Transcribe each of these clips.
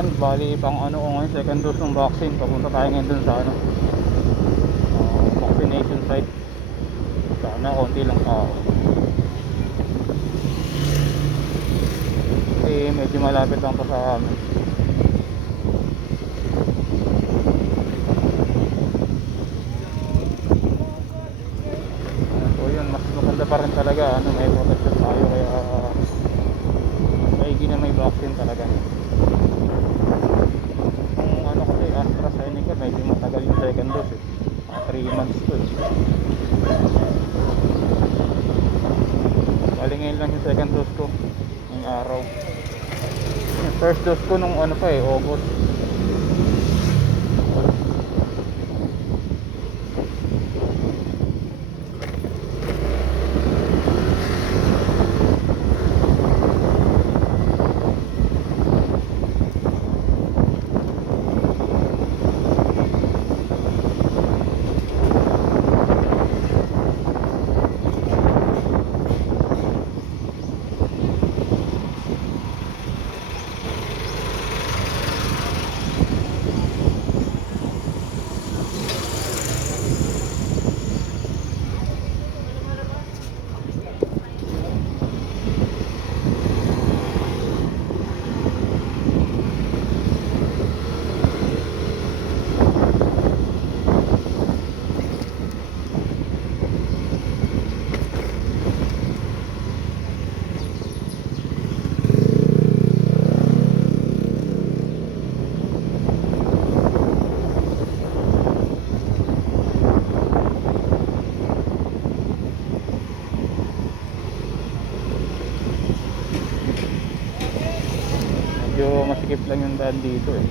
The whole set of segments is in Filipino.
yan, bali pang ano ko ngayon, second dose ng vaccine. Papunta tayo ngayon dun sa ano, vaccination site. Sana konti lang tao, kasi medyo malapit lang to sa amin. So yun, mas maganda pa rin talaga ano, may protection tayo, kaya maigi na may vaccine talaga. Kung ano kasi AstraZeneca, medyo matagal yung second dose eh, 3 months to eh. Bali ngayon lang yung second dose ko, yung araw. Yung first dose ko nung ano pa eh, August. Medyo masikip lang yung daan dito eh.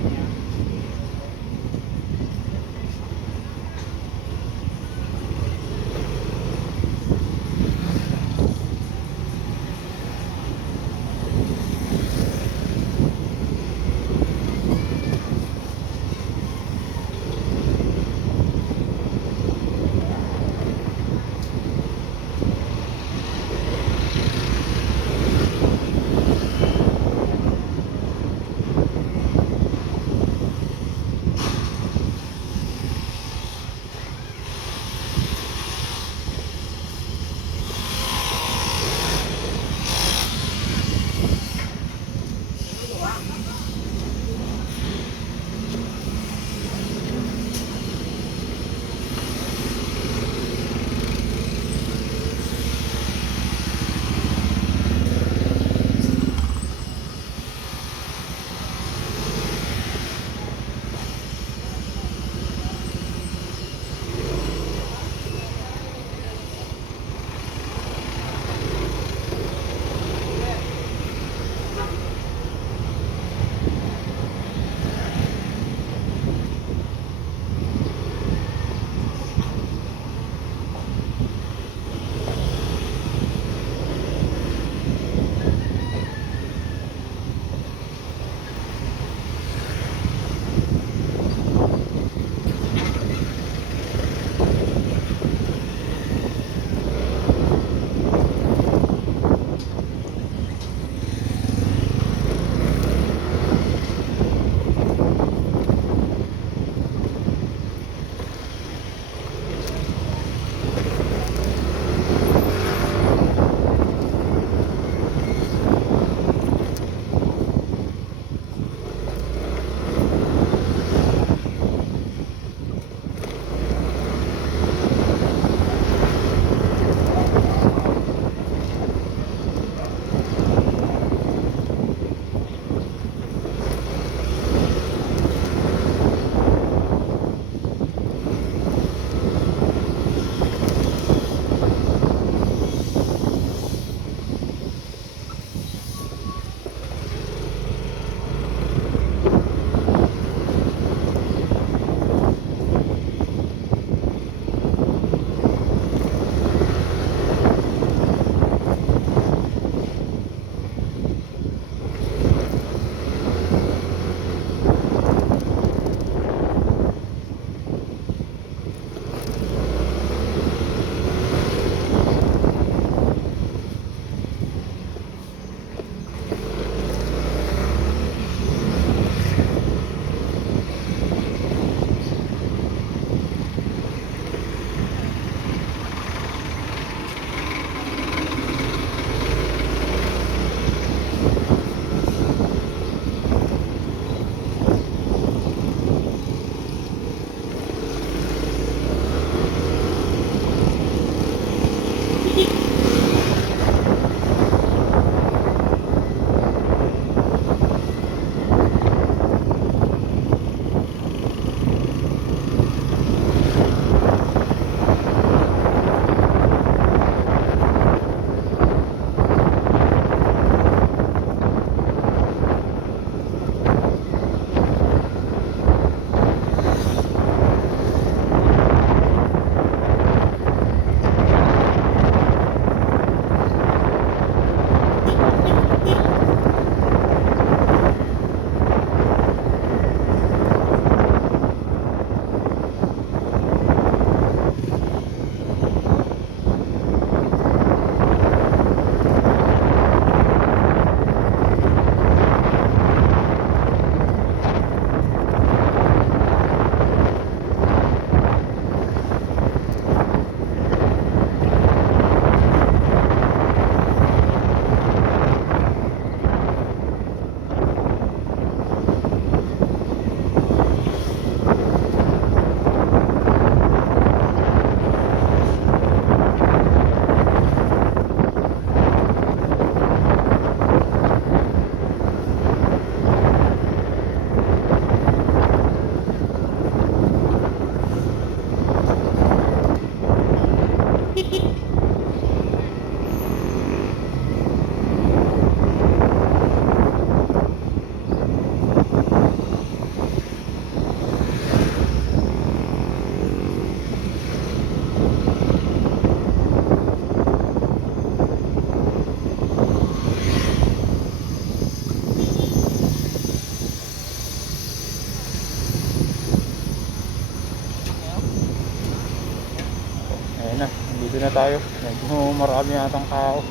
na tayo. Medyo marami yatang tao.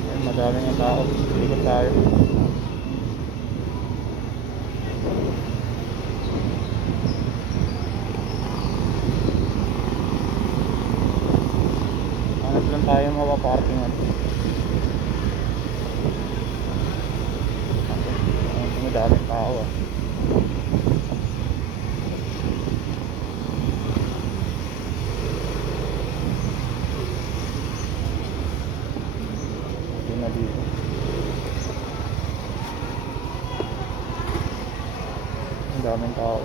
Ayan, madami ng tao. Ikot tayo. Hanap lang tayo mapaparkingan. Madaming tao ah. Ito na dito. Ang daming tao.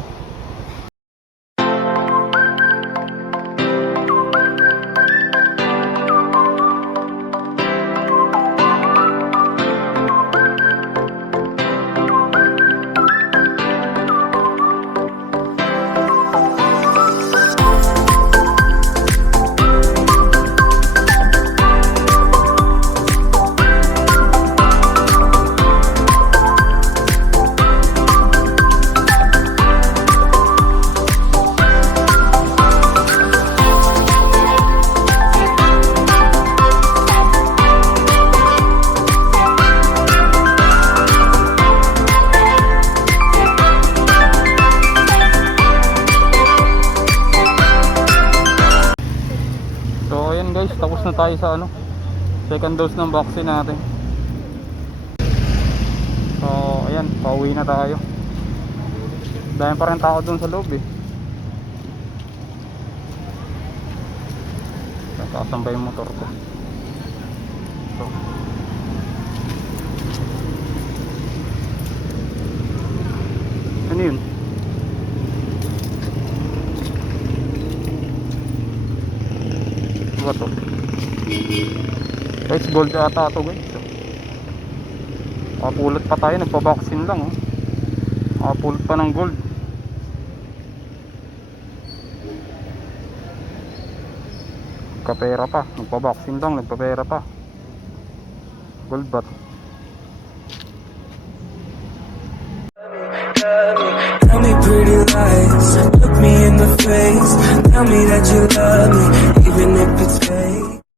So ayan guys, tapos na tayo sa second dose ng vaccine natin. So ayan, pauwi na tayo. Dahil pa rin tao dun sa loob eh. Nakasambay yung motor ko. So, ano yun? Ano to? Guys, gold ata ito guys. Kapulot pa tayo, nagpa-vaccine lang oh. Kapulot pa ng gold. Kapera pa, nagpa-vaccine lang, nagpa-pera pa. Gold bat. Tell me pretty lies, look me in the face. Tell me that you love me, even if it's fake.